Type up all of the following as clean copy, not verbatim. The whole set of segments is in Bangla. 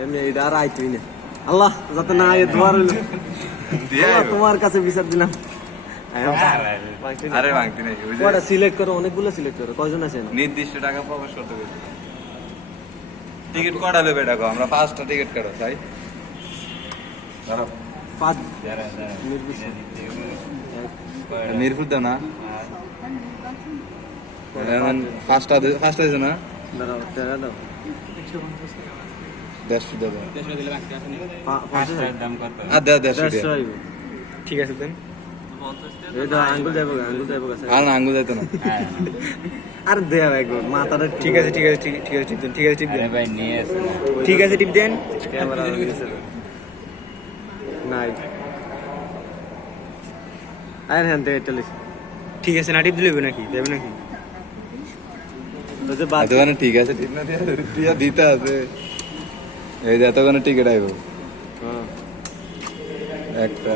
এমনি এটা আর আইতুই না আল্লাহ যাতে না আগে দোয়া রইল তোমার কাছে বিচার দিলাম আরে ভাঙতি নাই কয়টা সিলেক্ট করো অনেকগুলো সিলেক্ট করো কয়জন আছেন নির্দিষ্ট টাকা প্রবেশ করতে হবে টিকিট কটা নেবে দেখো আমরা 5টা টিকিট কাটো তাই ধরো 5 মিরপুর দাও না ফার্স্টটা দিছো না দাঁড়াও তেরা দাও 150 দাও দাম কত আর দাও 150 ঠিক আছে দেন এটা আঙ্গুল যাবো কাছে আর না আঙ্গুল যাইতো না আর দেয়া একবার মাথাটা ঠিক আছে টিপ দেন ভাই নিয়ে আসেন ঠিক আছে টিপ দেন ক্যামেরা নাই আর হ্যাঁ দে চলে ঠিক আছে না টিপ দিলে নাকি দেবে নাকি তো যে বাদ এতক্ষণ ঠিক আছে ঠিক না দিয়া দিতে আছে এই যে এতক্ষণ টিকিট আইব হ্যাঁ একটা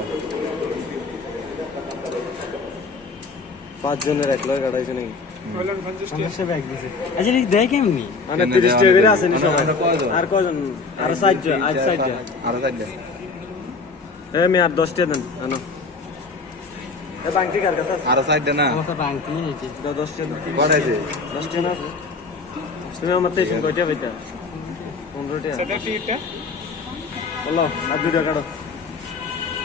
5 জনের এক লয় কাটাইছে নাকি আচ্ছা ঠিক দেয় কেমনি মানে 30 টাকা করে আছে নি সবাই আর কয়জন আর 60 জন আজ 60 জন আর যাইলে আমি আর 10 টাকা দেন আনো এ বাংটি কার কাছে আছে আর সাইড না বাংতি নিয়েছে 10 টাকা কটাইছে 10 টাকা আছে তুমি আমার তেইশ কয়টা বেটা 15 টাকা সেটা টিকিটটা বলো আর 2 টাকা কাটো